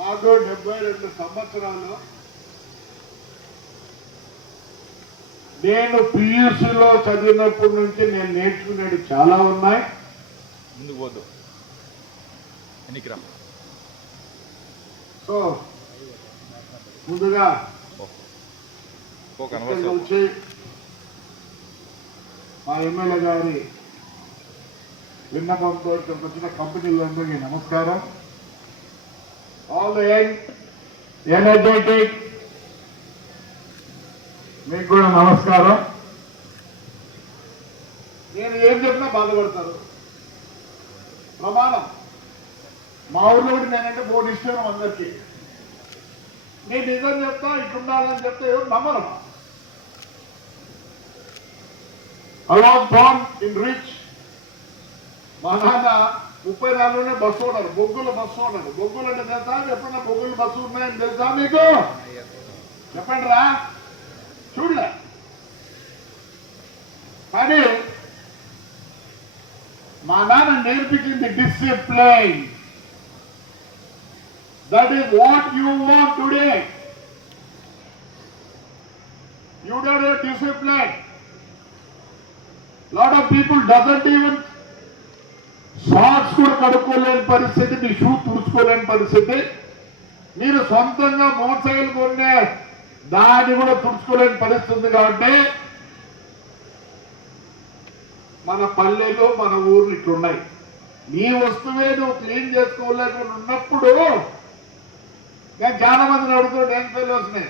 మాకు డెబ్బై రెండు సంవత్సరాలు నేను పియూసీలో చదివినప్పటి నుంచి నేను నేర్చుకునేవి చాలా ఉన్నాయి ముందుకు సో ముందుగా వచ్చి మా ఎమ్మెల్యే గారి విన్నపంతో ఇక్కడికి వచ్చిన కంపెనీలందరికీ నమస్కారం ఆల్ the young, energetic. మీకు కూడా నమస్కారం నేను ఏం చెప్పినా బాధపడతారు ప్రమాణం మా ఊర్లో కూడా నేనంటే బోర్డు ఇష్టం అందరికీ నేను నిజం చెప్తా ఇట్లుండాలని చెప్తే ఎవరు నమ్మరు అలా బాన్ ఇన్ రిచ్ మా నాన్న ముప్పై నాలుగులోనే బస్సు ఉన్నాడు బొగ్గుల బస్సు ఉన్నాడు బొగ్గులు అంటే తెలుసా చెప్పండి బొగ్గుల బస్సు ఉన్నాయని తెలుసా మీకు చెప్పండి రా చూడలే కానీ మా నాన్న నేర్పించింది discipline that is what you want today you don't discipline lot of people doesn't even shorts కూడా కడుక్కోలేని పరిస్థితి మీ షూ తుడుచుకోలేని పరిస్థితి మీరు సొంతంగా మోటార్ సైకిల్ కొన్నే దాన్ని కూడా తుడుచుకోలేని పరిస్థితి కాబట్టి మన పల్లెలు మన ఊర్లు ఇట్లున్నాయి నీ వస్తువే నువ్వు క్లీన్ చేసుకోలేకుండా ఉన్నప్పుడు నేను చాలా మందిని అడుగుతున్నాడు ఏం ఫెయిల్ వస్తున్నాయి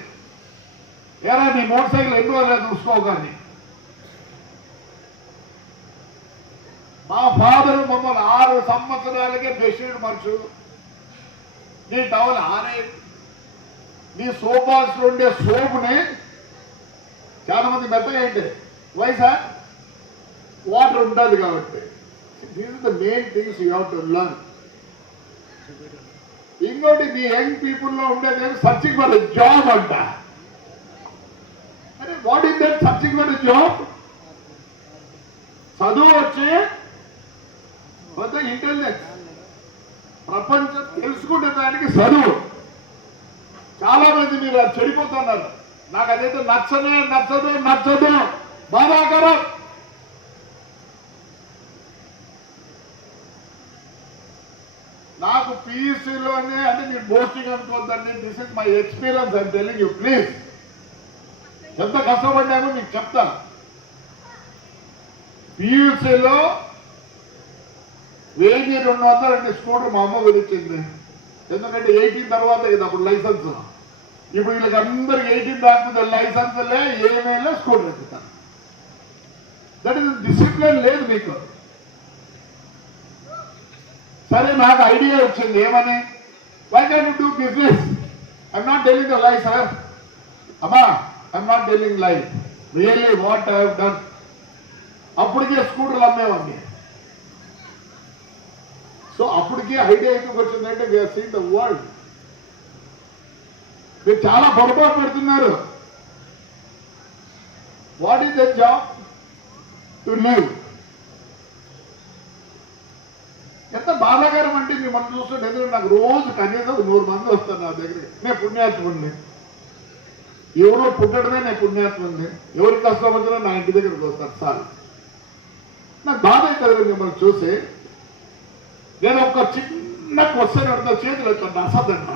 ఏరా నీ మోటార్ సైకిల్ ఎందుకు రోజులు మా ఫాదర్ మమ్మల్ని ఆరు సంవత్సరాలకే బెషీడ్ మనుషు నీ టవల్ ఆనే నీ సోఫాస్ ఉండే సోపుని చాలా మంది ఏంటి వయసా వాటర్ ఉంటుంది కాబట్టి these the main things you have to learn ఇంకోటి మీ యంగ్ పీపుల్లో ఉండేది సర్చింగ్ ఫర్ జాబ్ అంట అరే what is that searching for job చదువు వచ్చి ఇంటర్నెట్ ఇంటెలిజెన్స్ ప్రపంచం తెలుసుకునే దానికి చదువు చాలా మంది మీరు చెడిపోతున్నారు నాకు అదైతే నచ్చనే నచ్చదు నచ్చదు బాధాకరం నాకు పీయూసీలోనే అంటే మీరు పోస్టింగ్ అనుకోద్దండి దిస్ ఇస్ మై ఎక్స్పీరియన్స్ అని తెలియదు ప్లీజ్ ఎంత కష్టపడ్డామో మీకు చెప్తాను పీయూసీలో వెయ్యి రెండు వందలు స్కూటర్ మా అమ్మ కొనిచ్చింది ఎందుకంటే ఎయిటీన్ తర్వాత కదా అప్పుడు లైసెన్స్ ఇప్పుడు వీళ్ళకి అందరు ఎయిటీన్ దాకా లైసెన్స్లే ఏమైనా స్కూటర్ ఎక్కుతారు దట్ ఈస్ డిసిప్లిన్ లేదు మీకు సరే నాకు ఐడియా వచ్చింది ఏమని why can do business I'm not telling the lie sir అమ్మా I'm not telling lie really what I done అప్పటికే స్కూటర్లు అమ్మేవాడిని సో అప్పటికే ఐడియా ఎందుకు వచ్చిందంటే వీఆర్ సీన్ ద వరల్డ్ మీరు చాలా పొరపాటు పెడుతున్నారు what is the job to live ఎంత బాధాకరం అంటే మనం చూస్తుంటే ఎందుకంటే నాకు రోజు కనీసం నూరు మంది వస్తారు నా దగ్గరికి నేను పుణ్యాత్ముడిని ఎవరో పుట్టడమే నేను పుణ్యాత్ముడిని ఎవరి కష్టం వచ్చినా నా ఇంటి దగ్గరికి వస్తారు సార్ నాకు బాధ అవుతుంది మిమ్మల్ని చూసే నేను ఒక చిన్న క్వశ్చన్ అడుగుతా చేతులు ఎత్తండి అసదండి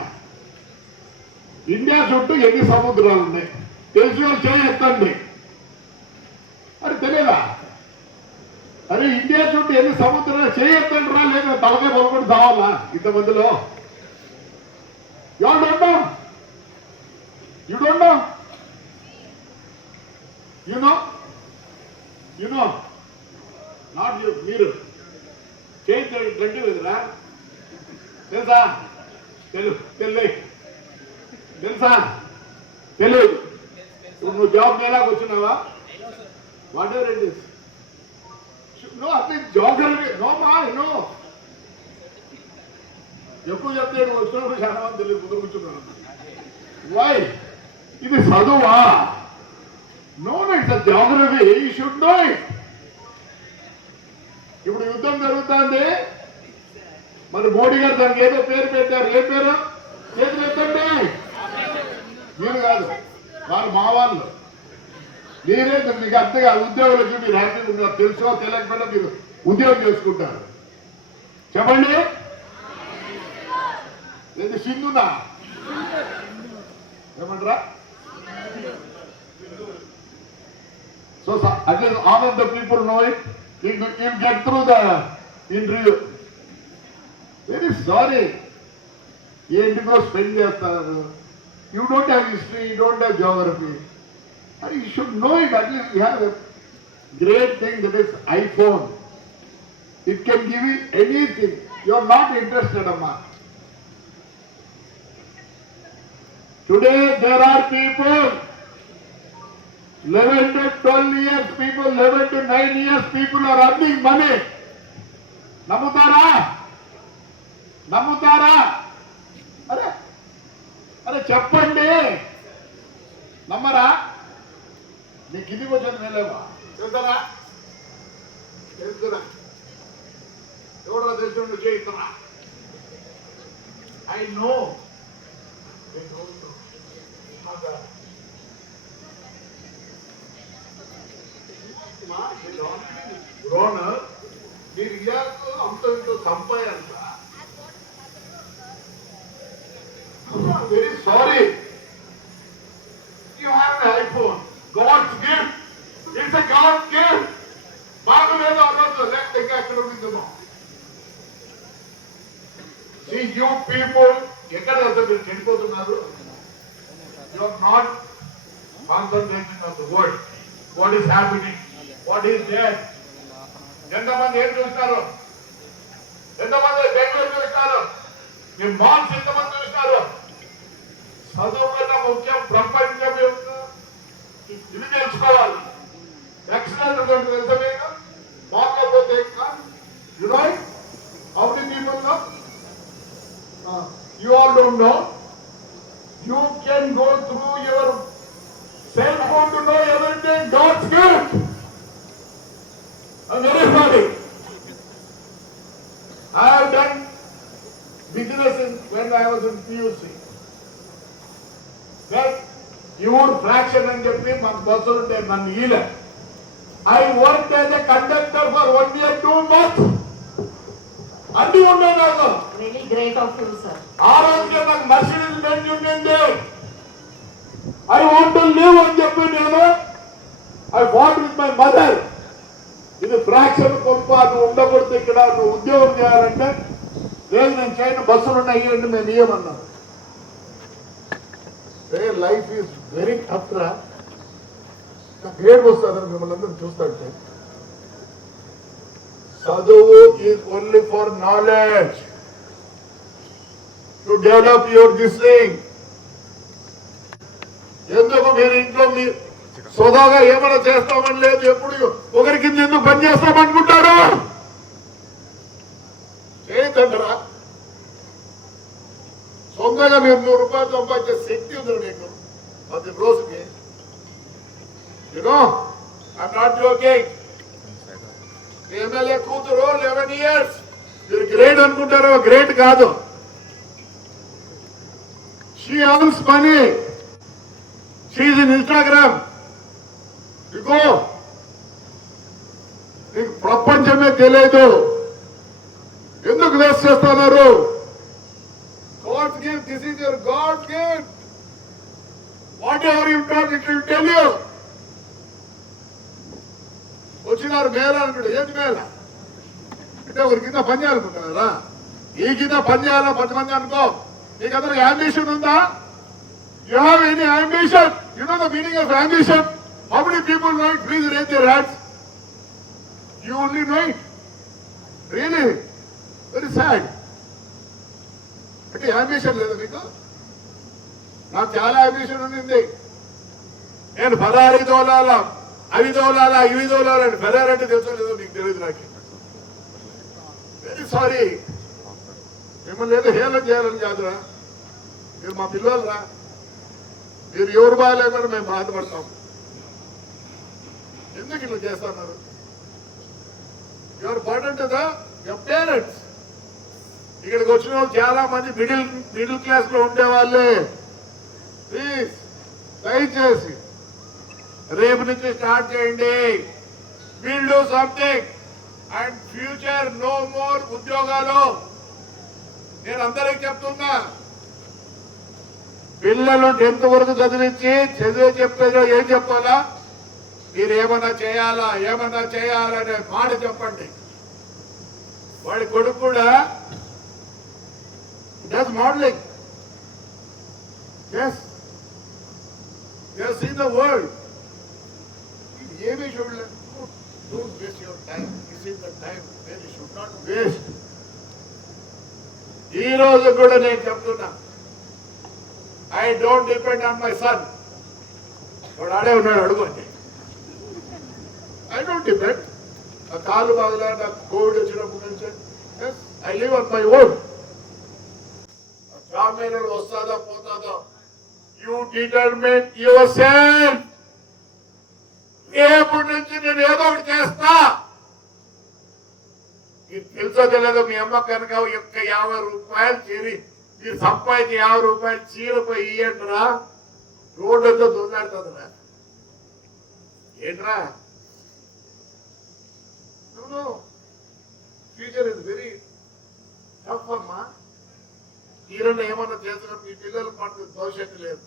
ఇండియా చుట్టూ ఎన్ని సముద్రాలు ఉన్నాయి తెలిసిన వాళ్ళు చేయెత్తండి అది తెలియదా అరే ఇండియా చుట్టూ ఎన్ని సముద్రాలు చేయెత్తండి రా లేదా తలకే పొలకొని చావాలా ఇంతమందిలో ఎవరు ఉండవు ఇడు యునో యునో నాట్ యూ మీరు చేయి గడ్డి వదిరా తెలుసా తెలు తెలి తెలుసా తెలియదు ఇప్పుడు నువ్వు జాబ్ ఎలాగ వచ్చినావా whatever it is no అట్లే జాబ్ నో మా నో ఎక్కువ చెప్తే నువ్వు వచ్చినప్పుడు చాలా మంది తెలియదు కుదురుకున్నాను వై ఇది చదువా no it's a you should know it యుద్ధం జరుగుతుంది మరి మోడీ గారు దానికి ఏదో పేరు పెట్టారు ఏ పేరు చేతులు ఎత్తండి మీరు కాదు వాళ్ళు మా వాళ్ళు మీరే మీకు అంతగా ఉద్యోగులకి మీరు హ్యాపీగా ఉన్నారు తెలుసో తెలియకపోయినా మీరు ఉద్యోగం చేసుకుంటారు చెప్పండి లేదు సింధునా ఏమంటారా సో అట్లే all of the people know it you, you get through the interview. Very sorry. You don't have history, you don't have geography. You should know it. At least we have a great thing that is iPhone. It can give you anything. You are not interested, in Amma. Today there are people. 11 to 12 years people, 11 to 9 years people are earning money. నమ్ముతారా నమ్ముతారా అరే అరే చెప్పండి నమ్మరా నీకు ఇది కొంచెం మేలేవా తెలుసారా తెలుసురా ఎవడో తెలుసు చేయిస్తున్నా ఐ నో ರೋಣ మీరు ఇలాగ అంతటితో చంపాయంట very sorry you have an iPhone God's gift it's a God gift మాకు లేదో అనొద్దు లేకపోతే ఇంకా ఎక్కడ ఉంటుందో సి యూ పీపుల్ ఎక్కడ వెళ్తారు మీరు చనిపోతున్నారు you not concentrating on the world what is happening what is there ఎంతమంది ఏం చూస్తారు ఎంతమంది బెంగళూరు చూస్తారు మీ మాన్స్ ఎంతమంది చూస్తారు చదువు కన్నా ముఖ్యం ప్రపంచం ఇది తెలుసుకోవాలి ఎక్సలెంట్ తెలుసు టు మచ్ అన్ని ఉన్నాయి నాకు రియలీ ఆ రోజుకే నాకు మర్సిడీస్ బెంజ్ ఉండింది ఐ వాంట్ టు లివ్ అని చెప్పి నేను I want with my mother ఇది ఫ్రాక్షన్ కొంప నువ్వు ఉండకూడదు ఇక్కడ నువ్వు ఉద్యోగం చేయాలంటే లేదు నేను చేయండి బస్సులు ఉన్నాయి ఇవ్వండి మేము ఇవ్వమన్నాను లైఫ్ ఈజ్ వెరీ టఫ్ రా ఏడు మిమ్మల్ని అందరూ చూస్తాడు చదువు is only for knowledge to develop your గిస్లింగ్ ఎందుకు మీరు ఇంట్లో మీ సోదాగా ఏమైనా చేస్తామని లేదు ఎప్పుడు ఒకరి కింద ఎందుకు పని చేస్తామనుకుంటారు చేయదండరా సొంతంగా మీరు నూరు రూపాయలు సంపాదించే శక్తి ఉంది నీకు ప్రతి రోజుకి you know I not joking MLA కూతురు లెవెన్ ఇయర్స్ మీరు గ్రేట్ అనుకుంటారో గ్రేట్ కాదు she owns money she's in Instagram ego నీకు ప్రపంచమే తెలియదు ఎందుకు వేస్ట్ చేస్తున్నారు God gift this is your God gift whatever you talk it will tell you పిల్లారు మేళ అంటాడు ఏంటి మేళ అంటే ఒక కింద పని చేయాలనుకుంటున్నారా ఈ కింద పని పది మంది అనుకో నీకు అందరికి అంబిషన్ ఉందా you have any ambition you know the meaning of ambition how many people know it please raise their hands you only know it really very sad అంటే అంబిషన్ లేదా మీకు నాకు చాలా అంబిషన్ ఉంది నేను ఫరారీ తోలాలా అవి దోలాలా ఇవి దోలాలా అని తెలుసు లేదో మీకు తెలియదు నాకు వెరీ సారీ మిమ్మల్ని ఏదో హేళన చేయాలని కాదురా మీరు మా పిల్లలరా మీరు ఎవరు బాగాలేమని మేము బాధపడతాం ఎందుకు ఇట్లా చేస్తున్నారు యువర్ పార్ట్ అంటే యువర్ పేరెంట్స్ ఇక్కడికి వచ్చిన వాళ్ళు చాలా మంది మిడిల్ మిడిల్ క్లాస్ లో ఉండేవాళ్ళే ప్లీజ్ దయచేసి రేపు నుంచి స్టార్ట్ చేయండి will do something and future no more ఉద్యోగాలు నేను అందరికి చెప్తున్నా పిల్లలు టెన్త్ వరకు చదివించి చదివే చెప్పేదో ఏం చెప్పాలా మీరు ఏమన్నా చేయాలా ఏమన్నా చేయాలనే మాట చెప్పండి వాడి కొడుకు కూడా does modelling yes you seen the world ये भी should learn. Don't waste your time. This is the time where you should not waste. ఈ రోజు కూడా నేను చెప్తున్నా I don't depend on my son వాడు ఆడే ఉన్నాడు అడుగుంది ఐ డోంట్ డిపెండ్ ఆ కాలు బాధలా నాకు కోవిడ్ వచ్చినప్పటి నుంచి I live on my own రామేణుడు వస్తాదా పోతాదా యూ డిటర్మిన్ యువర్ సెల్ఫ్ రేపటి నుంచి నేను ఏదో ఒకటి చేస్తా మీకు తెలుసో తెలియదు మీ అమ్మ కనుక యొక్క యాభై రూపాయలు చీరి మీరు సంపాదించి యాభై రూపాయలు చీరపోయి ఇయ్యండిరా రోడ్డుతో దొందాడుతుందిరా ఏంట్రా ఫ్యూచర్ ఇది వెరీ టఫ్ అమ్మా ఈరోజు ఏమన్నా చేసిన మీ పిల్లలు పడుతుంది భవిష్యత్తు లేదు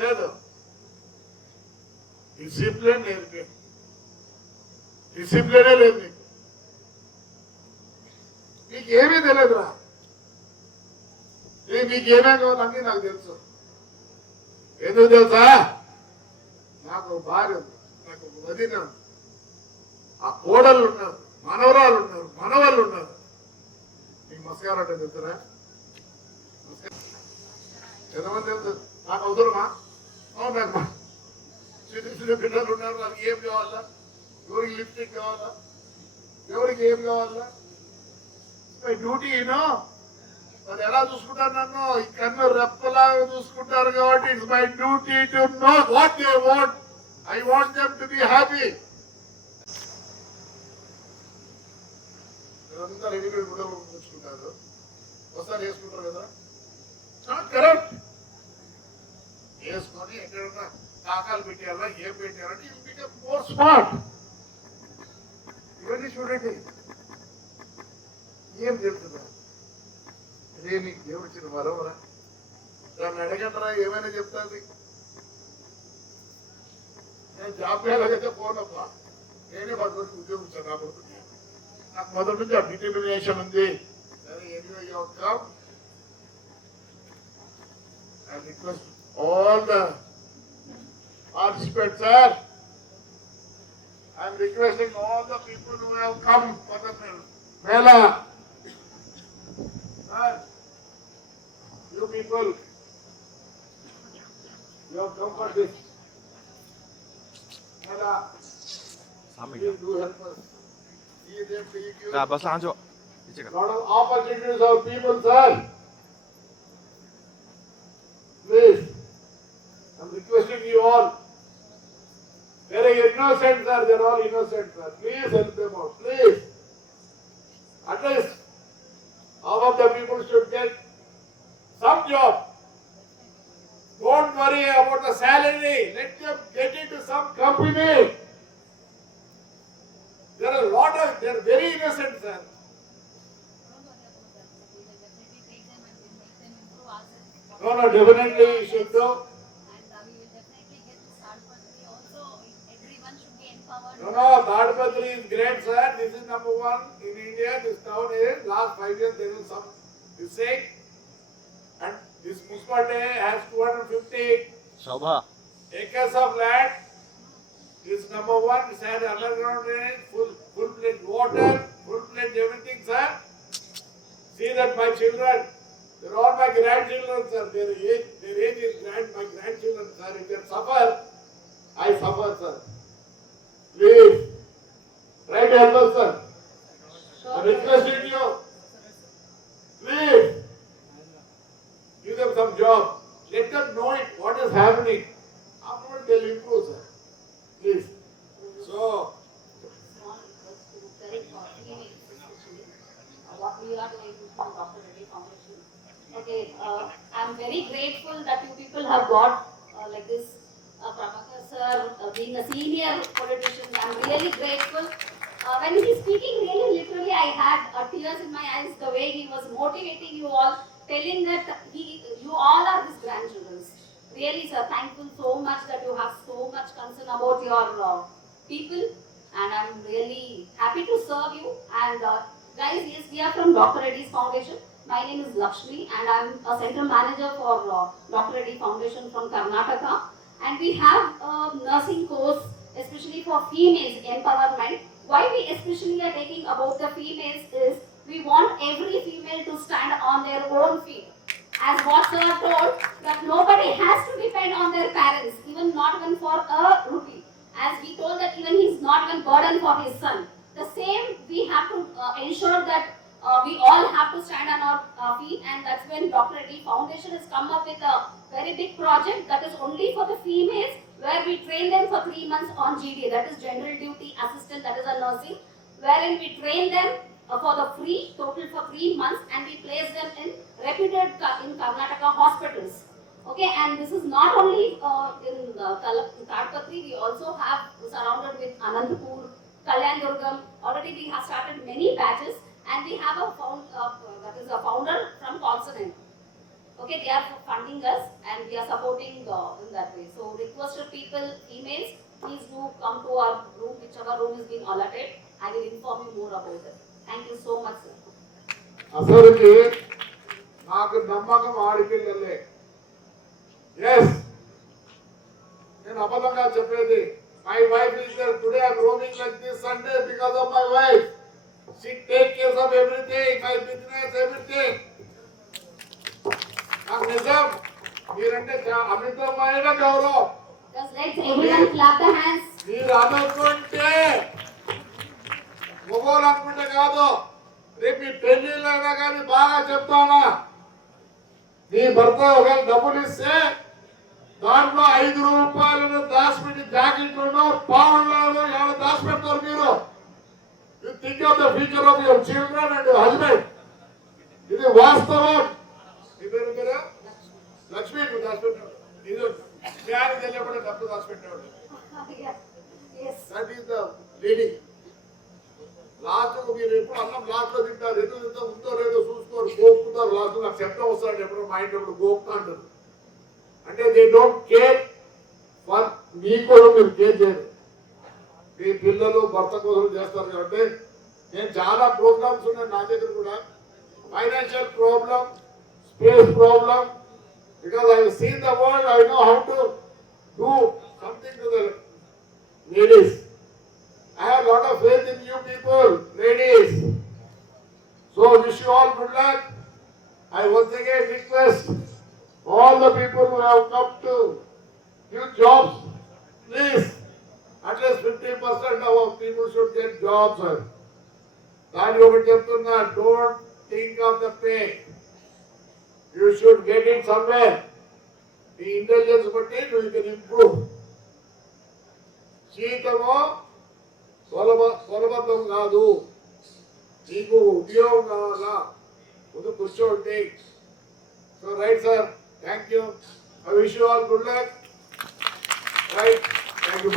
లేదు డిసిప్లిన్ లేదు మీకు డిసిప్లినే లేదు మీకు మీకు ఏమీ తెలియదురా మీకు ఏమేమి కావాలన్నీ నాకు తెలుసు ఎందుకు తెలుసా నాకు భార్య నాకు వదిన ఆ కోడలు ఉన్నారు మనవరాలు ఉన్నారు మనవాళ్ళు ఉన్నారు మీకు మస్కారం అంటే తెలుసురా ఎంతమంది తెలుసు నాకు అవసరమా అవును నాకు చిన్న చిన్న బిడ్డలు ఉన్నారు వాళ్ళకి ఏం కావాలా ఎవరికి లిఫ్టింగ్ కావాలా ఎవరికి ఏం కావాలా డ్యూటీ యూనో అది ఎలా చూసుకుంటారు నన్ను ఇక్కడ రెప్పలాగా చూసుకుంటారు కాబట్టి it's my duty to know what they want I want them to be happy ఒకసారి వేసుకుంటారు కదా కరెక్ట్ వేసుకొని ఎక్కడున్నా దాఖలు పెట్టారా ఏం పెట్టేయాలంటే యూ బికమ్ మోర్ స్మార్ట్ ఇవన్నీ చూడండి ఏం జరుగుతుందా అదే నీకు దేవుడిచ్చిన వరవరా దాన్ని అడగంటరా ఏమైనా చెప్తాది నేను జాబ్ చేయాలైతే పోనప్పా నేనే పది రోజులు ఉద్యోగించాను నా నాకు మొదటి నుంచి ఆ డిటర్మినేషన్ ఉంది సరే anyway I request all the participate, sir. I'm requesting all the people who have come for the Mela. Sir, you people, you have come for this. Mela. Please do help us. See them, see you. Lot of opportunities of people, sir. Innocent, sir. They are all innocent, sir. Please help them out. Please. At least half of the people should get some job. Don't worry about the salary. Let them get into some company. They are very innocent, sir. No, definitely you should do. No, no, Dadpatri is great, sir. This is number one in India. This town is last five years there is some mistake. And this Puspa Day has 250 Sabha. acres of land. is number one. It has underground drainage, full full plate water, full plate everything, sir. See that my children, they're all my grandchildren, sir. Their age, their age is grand, my grandchildren, sir. If they suffer, I suffer, sir. Please, right, to help Please, give them some Let them know what is happening. Afterward, they'll improve, Please. So, Okay, uh, I'm very grateful that you people have got sir, uh, being a senior politician, I'm really grateful. Uh, when he's speaking, really literally, I had uh, tears in my eyes the way he was motivating you all, telling that he, you all are his grandchildren. Really, sir, thankful so much that you have so much concern about your uh, people, and I'm really happy to serve you. And uh, guys, yes, we are from Dr. Reddy's Foundation. My name is Lakshmi, and I'm a central manager for uh, Dr. Reddy Foundation from Karnataka. And we have a nursing course, especially for females empowerment. Why we especially are taking about the females is we want every female to stand on their own feet. As what sir told, that nobody has to depend on their parents, even not even for a rupee. As we told that even he is not even burden for his son. The same we have to uh, ensure that uh, we all have to stand on our uh, feet and that's when Dr. Reddy Foundation has come up with a very big project that is only for the females where we train them for three months on GDA, that is general duty assistant that is a nursing wherein we train them uh, for the free total for three months and we place them in reputed in Karnataka hospitals. Okay, and this is not only uh, in uh, we also have surrounded with Anandapur, Kalyan Durgam. Already we have started many batches and we have a found, uh, that is a founder from Consonant. Okay, they are funding us and we are supporting uh, in that way. So requested people, females, please do come to our room, whichever room is being allotted. I will inform you more about it. Thank you so much, sir. అసలుకి నాకు నమ్మకం ఆడిపిల్లలే yes నేను అబద్ధంగా చెప్పేది my wife is there today I roaming like this Sunday because of my wife She take care of everything, my business, everything. నాకు నిజం మీరంటే అమితమైన గౌరవం మీరు అనుకుంటే మొగోలు అనుకుంటే కాదు రేపు మీ పెళ్లిళ్ళైనా కానీ బాగా చెప్తానా మీ భర్త ఒకవేళ డబ్బులు ఇస్తే దాంట్లో ఐదు రూపాయలను దాచిపెట్టి జాకెట్లను పావులను ఎవరు దాచిపెడతారు మీరు You think of the future of your children and your ఇది వాస్తవం లక్ష్మి నువ్వు ఇది జ్ఞాని తెలియకుండా డబ్బు దాచిపెట్టాడు దట్ ఎప్పుడు అన్నం లాస్ట్లో తింటారు ఎందుకు తింటా ఉందో లేదో చూసుకోరు గోపుతారు లాస్ట్ నాకు వస్తాడు ఎప్పుడు మా ఇంట్లో ఇప్పుడు గోపుతా అంటే they don't care for me కూడా మీరు కేర్ చేయరు ఈ పిల్లలు భర్త కోసం చేస్తారు కాబట్టి నేను చాలా ప్రోగ్రామ్స్ ఉన్నాయి నా దగ్గర కూడా financial problem space problem because I seen the world I know how to do something to the ladies I have a lot of faith in you people, ladies. So wish you all good luck. I once again request all the people who have come to give jobs 50% of our people should get jobs. దాని ఒకటి చెప్తున్నా don't think of the pay you should get it somewhere నీ intelligence బట్టి నువ్వు can improve జీతము సులభతం కాదు నీకు ఉద్యోగం కావాలా ముందు కూర్చోండి so right sir thank you I wish you all good luck right thank you